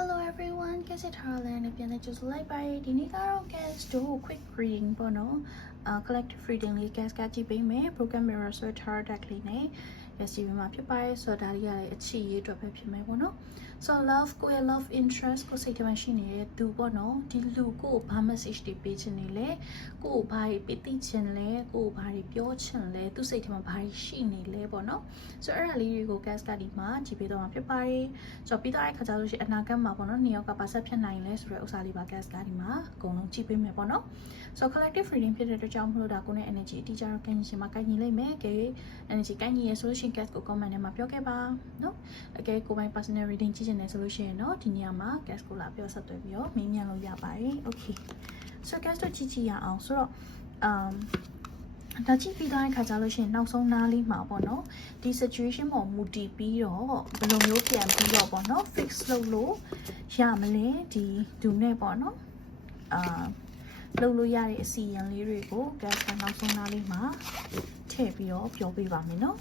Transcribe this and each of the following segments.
Hello everyone ကဲစစ်ထားလဲနေပြန်လဲကြိုဆိုလိုက်ပါတယ်ဒီနေ့ကတော့ guest တို့ quick reading ပေါ့နော်အာ collective reading လေး guest ကကြည့်ပေးမယ် broken mirror ဆို tarot deck လေးနဲ့ recipe မှာဖြစ်ပါတယ်ဆိုတော့ဒါလေးကလည်းအချစ်ရေးအတွက်ပဲဖြစ်မယ်ပေါ့နော် so love ကိုရဲ့ love interest ကိုစိတ်ထဲမှာရှိနေတဲ့သူပေါ့နော်ဒီလူကိုဘာ message တွေပေးချင်နေလဲကိုကိုဘာတွေပေးသိချင်လဲကိုကိုဘာတွေပြောချင်လဲသူစိတ်ထဲမှာဘာတွေရှိနေလဲပေါ့နော် so အဲ့ဒါလေးတွေကို guest ကဒီမှာကြည့်ပေးတော့မှာဖြစ်ပါတယ်ဆိုတော့ပြီးတော့အခါကျလို့ရှိရင်အနာဂတ်မှာပေါ့နော်နှစ်ယောက်ကပါဆက်ဖြစ်နိုင်လဲဆိုတဲ့ဥစ္စာလေးပါ guest ကဒီမှာအကုန်လုံးကြည့်ပေးမယ်ပေါ့နော် so collective reading ဖြစ်တဲ့အတွက်ကြောင့်မလို့ဒါကိုနဲ့ energy အတိအကျတော့ကင်ရှင်မှာကိုင်ညီလိုက်မယ်ကဲ energy ကိုင်ညီရဆိုလို့ရှိရင် guest ကို comment ထဲမှာပြောခဲ့ပါနော်အကဲကိုပိုင် personal reading ကြည့်ချင်တယ်ဆိုလို့ရှိရင်တော့ဒီနေရာမှာ guest ကိုလာပြောဆက်သွယ်ပြီးတော့မေးမြန်းလို့ရပါတယ် okay so guest တို့ကြည့်ကြည့်ရအောင်ဆိုတော့ um ဒါကြည့်ပြီးသားတဲ့ခါကျလို့ရှိရင်နောက်ဆုံးနားလေးမှာပေါ့နော်ဒီ situation ပေါ်မူတည်ပြီးတော့ဘယ်လိုမျိုးပြန်ပြီးတော့ပေါ့နော် fix လုပ်လို့ရမလဲဒီဒူနဲ့ပေါ့နော်အာလုပ်လို့ရတဲ့အစီအရင်လေးတွေကို gas ကနောက်ဆုံးနားလေးမှာထည့်ပြီးတော့ပြောပြပါမယ်နော်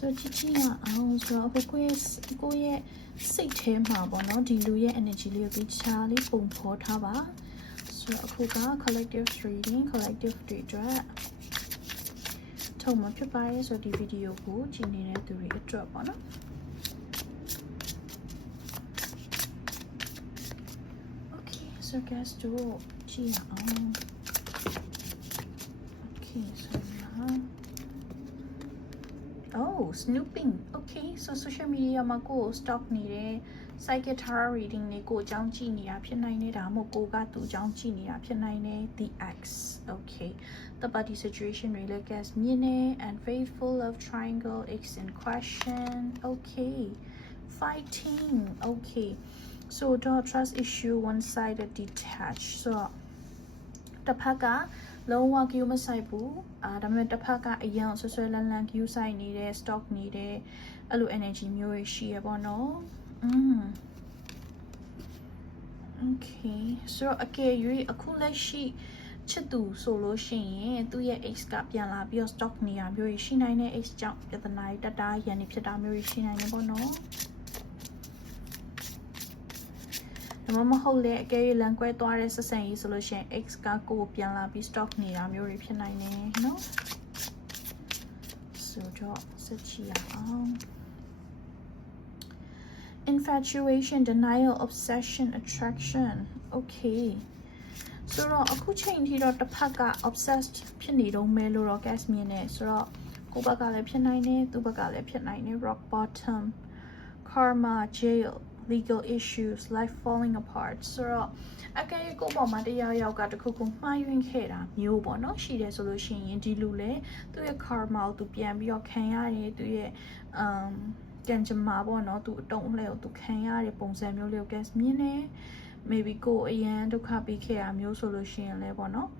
ဆိုချစ်ချီရအောင်ဆိုတော့အခုကိုယ့်ရဲ့ကိုယ့်ရဲ့စိတ်ထဲမှာပေါ့နော်ဒီလူရဲ့ energy လေးကိုဒီချာလေးပုံဖော်ထားပါဆိုတော့အခုက collective reading collective တွေအတွက်ထုံမှာဖြစ်ပါရဲ့ဆိုတော့ဒီဗီဒီယိုကိုကြည့်နေတဲ့သူတွေအတွက်ပေါ့နော် Okay so guys တို့ကြည့်ရအောင် Okay so now Oh snooping okay so social media မှာကိုယ် stock နေတဲ့ psychic tarot reading တွေကိုအကြောင်းကြည့်နေတာဖြစ်နိုင်နေတာမဟုတ်ကိုကသူအကြောင်းကြည့်နေတာဖြစ်နိုင်တယ် the x okay the body situation တွေလည်း guess မြင်နေ and faithful love triangle x in question okay fighting okay so the trust issue one sided detached so တစ်ဖက်က လုံးဝ queue မဆိုင်ဘူးအာဒါပေမဲ့တစ်ဖက်ကအရင်ဆွဆွဲလန်းလန်း queue ဆိုင်နေတဲ့ stock နေတဲ့အဲ့လို energy မျိုးတွေရှိရပေါ့နော်อืม okay so အကယ်၍အခုလက်ရှိချစ်သူဆိုလို့ရှိရင်သူ့ရဲ့ X ကပြန်လာပြီးတော့ stock နေရမျိုးတွေရှိနိုင်တဲ့ X ကြောင့်ပြဿနာတွေတတားရန်နေဖြစ်တာမျိုးတွေရှိနိုင်တယ်ပေါ့နော် ဒါမှမဟုတ်လေအကယ်၍လန်ကွဲသွားတဲ့ဆက်ဆံရေးဆိုလို့ရှိရင် X ကကိုယ်ပြန်လာပြီး stock နေတာမျိုးတွေဖြစ်နိုင်တယ်နော်ဆိုတော့ဆက်ချီရအောင် infatuation denial obsession attraction okay ဆိုတော့အခုချိန်ထိတော့တစ်ဖက်က obsessed ဖြစ်နေတော့မဲလို့တော့ guess မြင်နေဆိုတော့ကိုယ့်ဘက်ကလည်းဖြစ်နိုင်တယ်သူ့ဘက်ကလည်းဖြစ်နိုင်တယ် rock bottom karma jail legal issues life falling apart ဆိုတော့အကယ်၍ကိုယ့်ပေါ်မှာတရားရောက်ကတခုခုမှားယွင်းခဲ့တာမျိုးပေါ့နော်ရှိတယ်ဆိုလို့ရှိရင်ဒီလူလည်းသူ့ရဲ့ karma ကိုသူပြန်ပြီးတော့ခံရတယ်သူရဲ့ um ကံကြမ္မာပေါ့နော်သူအတုံးအလှဲကိုသူခံရတဲ့ပုံစံမျိုးလေးကို guess မြင်နေ maybe ကိုအရန်ဒုက္ခပေးခဲ့တာမျိုးဆိုလို့ရှိရင်လည်းပေါ့နော်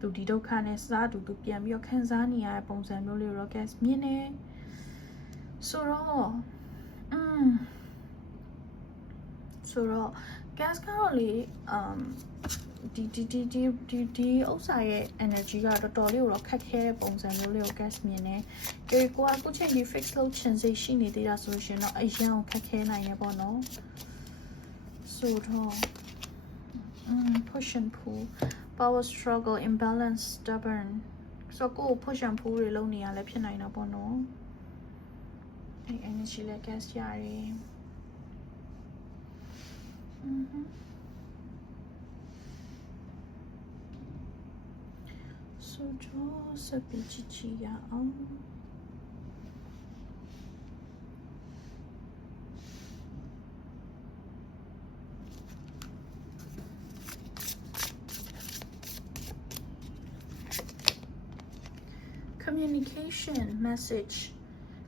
သူဒီဒုက္ခနဲ့စားသူသူပြန်ပြီးတော့ခံစားနေရတဲ့ပုံစံမျိုးလေးကိုတော့ guess မြင်နေဆိုတော့อืม ဆိုတော့ gas ကတော့လေ um ဒီဒီဒီဒီဒီဒီဥစ္စာရဲ့ energy ကတော်တော်လေးကိုတော့ခက်ခဲတဲ့ပုံစံမျိုးလေးကို gas မြင်တယ်။ကြေကိုကအခုချိန်ဒီ fix လုပ်ချင်စိတ်ရှိနေသေးတာဆိုလို့ရှိရင်တော့အရင်ကိုခက်ခဲနိုင်တယ်ပေါ့နော်။ဆိုတော့ mm push and pull power struggle imbalance stubborn ဆိုကို push and pull တွေလုပ်နေရလဲဖြစ်နိုင်တာပေါ့နော်။အဲ energy လည်း gas ရတယ်။ Mhm. So draw sa pichichiya ang communication message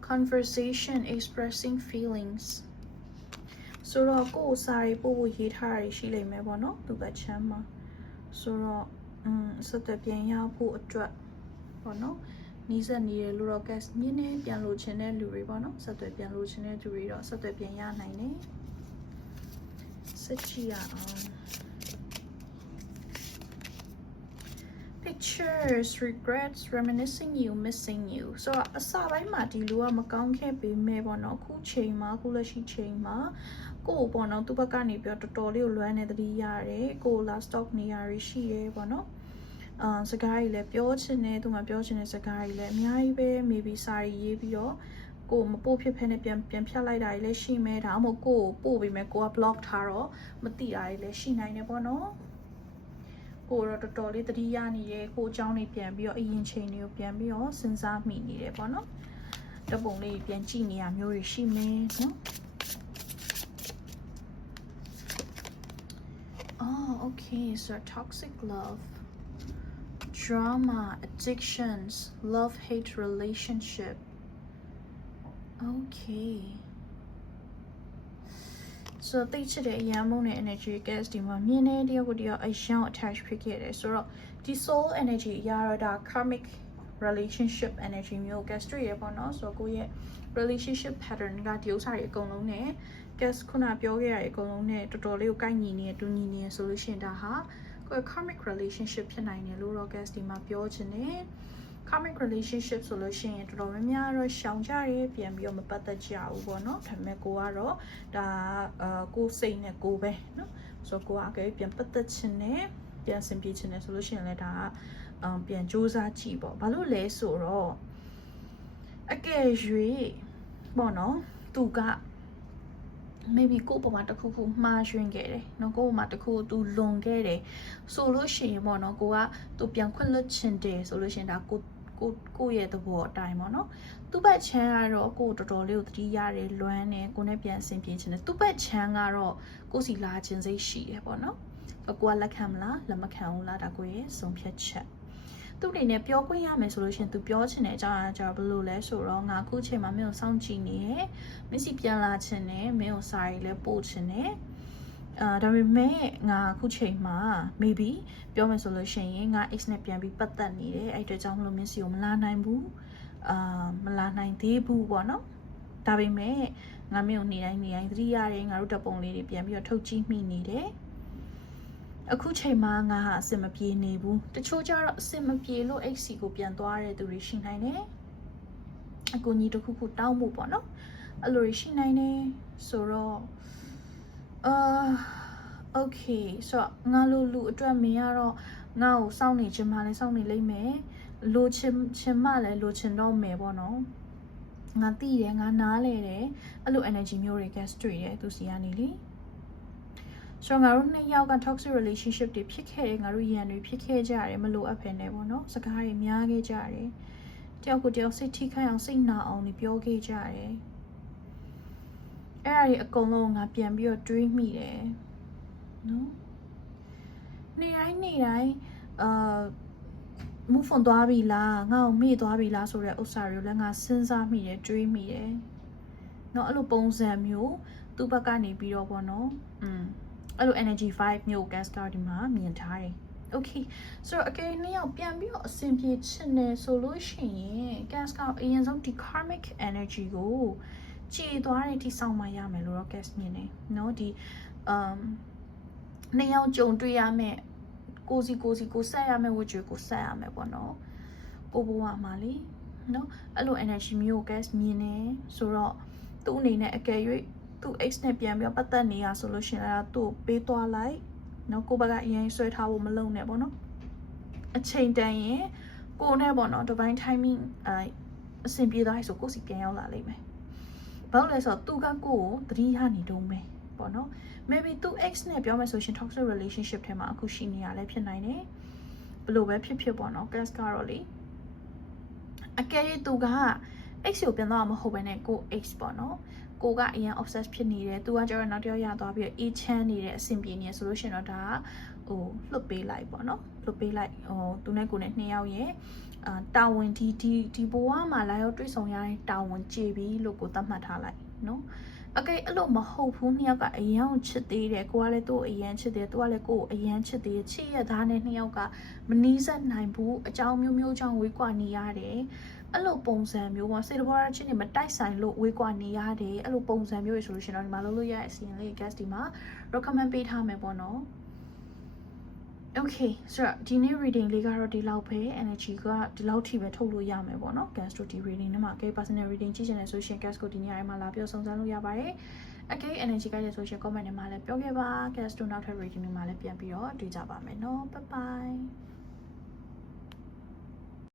conversation expressing feelings ဆိုတော့ကိုယ်စာရေးပို့ဖို့ရေးထားတာရှိလိမ့်မယ်ပေါ့နော်သူကချမ်းမှာဆိုတော့อืมဆက်သွယ်ပြန်ရဖို့အတွက်ပေါ့နော်နီးစပ်နေတယ်လို့တော့ gas မြင်းနေပြန်လို့ခြင်းတဲ့လူတွေပေါ့နော်ဆက်သွယ်ပြန်လို့ခြင်းတဲ့သူတွေတော့ဆက်သွယ်ပြန်ရနိုင်တယ်စက်ချီရအောင် pictures regrets reminiscing you missing you ဆိုတော့အစပိုင်းမှာဒီလူကမကောင်းခဲ့ပေမဲ့ပေါ့နော်အခုချိန်မှာအခုလက်ရှိချိန်မှာ ကိုယ်ပေါ့နော်သူ့ဘက်ကနေပြီးတော့တော်တော်လေးကိုလွမ်းနေသတိရတယ်ကိုယ် last stop နေရာတွေရှိရဲပေါ့နော်အာစကားကြီးလည်းပြောချင်တယ်သူမှပြောချင်တဲ့စကားကြီးလည်းအများကြီးပဲ maybe စာရီရေးပြီးတော့ကိုယ်မပို့ဖြစ်ဖ ೇನೆ ပြန်ပြန်ဖြတ်လိုက်တာကြီးလည်းရှိမဲဒါမှမဟုတ်ကိုယ်ပို့ပြီးမဲ့ကိုက block ထားတော့မသိတာကြီးလည်းရှိနိုင်တယ်ပေါ့နော်ကိုတော့တော်တော်လေးသတိရနေရဲကိုအကြောင်းလေးပြန်ပြီးတော့အရင်ချိန်တွေကိုပြန်ပြီးတော့စဉ်းစားမိနေတယ်ပေါ့နော်တပုံလေးပြန်ကြည့်နေရမျိုးတွေရှိမယ်နော် okay. So toxic love, drama, addictions, love hate relationship. Okay. so သိချစ်တဲ့အရာမုန်းတဲ့ energy gas ဒီမှာမြင်နေတယောက်ကိုတယောက်အယောင် attach ဖြစ်ခဲ့တယ်ဆိုတော့ဒီ soul energy အရာတော့ဒါ karmic relationship energy မျိုး gas တွေ့ရပေါ့နော်ဆိုတော့ကိုယ့်ရဲ့ relationship pattern ကဒီဥစ္စာတွေအကုန်လုံး ਨੇ gas ခုနပြောခဲ့ရတဲ့အကုန်လုံး ਨੇ တော်တော်လေးကိုကိုက်ညီနေတူညီနေဆိုလို့ရှိရင်ဒါဟာကိုယ့် karmic relationship ဖြစ်နိုင်တယ်လို့တော့ gas ဒီမှာပြောချင်တယ် karmic relationship ဆိုလို့ရှိရင်တော်တော်များများတော့ရှောင်ကြရဲပြန်ပြီးတော့မပတ်သက်ကြဘူးပေါ့နော်ဒါပေမဲ့ကိုကတော့ဒါအာကိုစိတ်နဲ့ကိုပဲနော်ဆိုတော့ကိုကအကယ်ပြန်ပတ်သက်ခြင်းနဲ့ပြန်ဆင်ပြေခြင်းနဲ့ဆိုလို့ရှိရင်လည်းဒါကအမ်ပြန်စူးစမ်းကြည့်ပေါ့ဘာလို့လဲဆိုတော့အကယ်၍ပေါ့နော်သူက maybe ကိုယ့်ပုံမှာတစ်ခုခုမှားယွင်းခဲ့တယ်เนาะကိုယ့်ပုံမှာတစ်ခုသူလွန်ခဲ့တယ်ဆိုလို့ရှိရင်ပေါ့နော်ကိုကသူပြန်ခွင့်လွှတ်ချင်တယ်ဆိုလို့ရှိရင်ဒါကိုကိုကိုရဲ့သဘောအတိုင်းပေါ့နော်သူ့ဘက်ချမ်းကတော့ကိုတော်တော်လေးကိုသတိရတယ်လွမ်းတယ်ကိုနဲ့ပြန်အဆင်ပြေချင်တယ်သူ့ဘက်ချမ်းကတော့ကိုစီလာခြင်းစိတ်ရှိတယ်ပေါ့နော်ကိုကလက်ခံမလားလက်မခံဘူးလားဒါကိုရဲ့ဆုံးဖြတ်ချက် သူ့အနေနဲ့ပြောခွင့်ရမယ်ဆိုလို့ရှိရင်သူပြောချင်တဲ့အကြောင်းအရာကြတော့ဘယ်လိုလဲဆိုတော့ငါအခုချိန်မှာမင်းကိုစောင့်ကြည့်နေတယ်မင်းစီပြန်လာချင်တယ်မင်းကိုစာရီလည်းပို့ချင်တယ်အာဒါပေမဲ့ငါအခုချိန်မှာ maybe ပြောမယ်ဆိုလို့ရှိရင်ငါ X နဲ့ပြန်ပြီးပတ်သက်နေတယ်အဲ့အတွက်ကြောင့်မလို့မင်းစီကိုမလာနိုင်ဘူးအာမလာနိုင်သေးဘူးပေါ့နော်ဒါပေမဲ့ငါမင်းကိုနေတိုင်းနေတိုင်းသတိရတယ်ငါတို့တပ်ပုံလေးတွေပြန်ပြီးတော့ထုတ်ကြည့်မိနေတယ် အခုချိန်မှာငါဟာအဆင်မပြေနေဘူးတချို့ကျတော့အဆင်မပြေလို့ X ကိုပြန်သွားတဲ့သူတွေရှိနိုင်တယ်အကူကြီးတစ်ခုခုတောင်းဖို့ပေါ့နော်အဲ့လိုရှိနိုင်တယ်ဆိုတော့အာ okay ဆိုတော့ငါလိုလူအတွက်မင်းကတော့ငါ့ကိုစောင့်နေချင်မှလည်းစောင့်နေလိမ့်မယ်လိုချင်ချင်မှလည်းလိုချင်တော့မယ်ပေါ့နော်ငါသိတယ်ငါနားလဲတယ်အဲ့လို energy မျိုးတွေ gas တွေ့တယ်သူစီကနေလေ ဆိုတော့ငါတို့နှစ်ယောက်က toxic relationship တွေဖြစ်ခဲ့တယ်ငါတို့ရန်တွေဖြစ်ခဲ့ကြရတယ်မလိုအပ်ဖ ೇನೆ ပေါ့နော်စကားတွေများခဲ့ကြတယ်တယောက်ကိုတယောက်စိတ်ထိခိုက်အောင်စိတ်နာအောင်နေပြောခဲ့ကြရတယ်အဲ့ဒါတွေအကုန်လုံးငါပြန်ပြီးတော့တွေးမိတယ်နော်နေတိုင်းနေတိုင်းအာမူဖွန်သွားပြီလားငါ့ကိုမေ့သွားပြီလားဆိုတဲ့ဥစ္စာတွေကိုလည်းငါစဉ်းစားမိတယ်တွေးမိတယ်เนาะအဲ့လိုပုံစံမျိုးသူ့ဘက်ကနေပြီးတော့ပေါ့နော်อืม အဲ့လို energy 5မျိုး gas card ဒီမှာမြင်ထားတယ် okay ဆိုတော့အကယ်နှစ်ယောက်ပြန်ပြီးတော့အဆင်ပြေချင်တယ်ဆိုလို့ရှိရင် gas card အရင်ဆုံးဒီ karmic energy ကိုကြည်သွားတဲ့ထိဆောင်မှရမယ်လို့တော့ gas မြင်တယ်เนาะဒီ um နှစ်ယောက်ကြုံတွေ့ရမယ်ကိုစီကိုစီကိုဆက်ရမယ်ဝကြွေကိုဆက်ရမယ်ပေါ့နော်ကိုဘဝမှာလေနော်အဲ့လို energy မျိုး gas မြင်နေဆိုတော့သူ့အနေနဲ့အကယ်၍ သူ့ X နဲ့ပြန်ပြီးပတ်သက်နေရဆိုလို့ရှိရင်အဲ့ဒါသူ့ပေးသွားလိုက်နော်ကိုဘက်ကအရင်ဆွဲထားဖို့မလုပ်နဲ့ပေါ့နော်အချိန်တန်ရင်ကိုနဲ့ပေါ့နော် divine timing အဲအဆင်ပြေသွားပြီဆိုကိုစီပြန်ရောက်လာလိမ့်မယ်ဘာလို့လဲဆိုတော့သူကကိုကိုသတိရနေတုံးပဲပေါ့နော် maybe သူ ex နဲ့ပြောမယ်ဆိုရှင် toxic relationship ထဲမှာအခုရှိနေရလဲဖြစ်နိုင်တယ်ဘလို့ပဲဖြစ်ဖြစ်ပေါ့နော် class ကတော့လေအကယ်၍သူက ex ကိုပြန်တော့မဟုတ်ဘဲနဲ့ကို ex ပေါ့နော်ကိုကအရင် obsess ဖြစ်နေတယ်သူကကျတော့နောက်တစ်ယောက်ရသွားပြီးတော့ a ချမ်းနေတဲ့အဆင်ပြေနေဆိုလို့ရှင်တော့ဒါကဟိုလွတ်ပေးလိုက်ပေါ့နော်လွတ်ပေးလိုက်ဟိုသူနဲ့ကိုနဲ့နှစ်ယောက်ရဲ့အာတာဝန်ဒီဒီဒီဘဝမှာလာရောက်တွေ့ဆုံရတဲ့တာဝန်ကြည်ပြီလို့ကိုသတ်မှတ်ထားလိုက်နော်အကယ်အဲ့လိုမဟုတ်ဘူးနှစ်ယောက်ကအယံချစ်သေးတယ်ကိုကလည်းသူ့အယံချစ်တယ်သူကလည်းကို့ကိုအယံချစ်သေးတယ်ချစ်ရသားနဲ့နှစ်ယောက်ကမနီးစပ်နိုင်ဘူးအကြောင်းမျိုးမျိုးကြောင့်ဝေးကွာနေရတယ် အဲ့လိုပုံစံမျိုးပေါ့စေတဘောရချင်းတွေမတိုက်ဆိုင်လို့ဝေးကွာနေရတယ်အဲ့လိုပုံစံမျိုးတွေဆိုလို့ရှိရင်တော့ဒီမှာလုပ်လို့ရတဲ့အစီအစဉ်လေး guest ဒီမှာ recommend ပေးထားမယ်ပေါ့နော် okay ဆိုတော့ဒီနေ့ reading လေးကတော့ဒီလောက်ပဲ energy ကဒီလောက်ထိပဲထုတ်လို့ရမယ်ပေါ့နော် gas တို့ဒီ reading နဲ့မှာ okay personal reading ကြည့်ချင်တဲ့ဆိုရှင် gas ကိုဒီနေ့အရင်မှာလာပြောစုံစမ်းလို့ရပါတယ် okay energy ကလည်းဆိုရှင် comment ထဲမှာလည်းပြောခဲ့ပါ gas တို့နောက်ထပ် reading တွေမှာလည်းပြန်ပြီးတော့တွေ့ကြပါမယ်နော် bye bye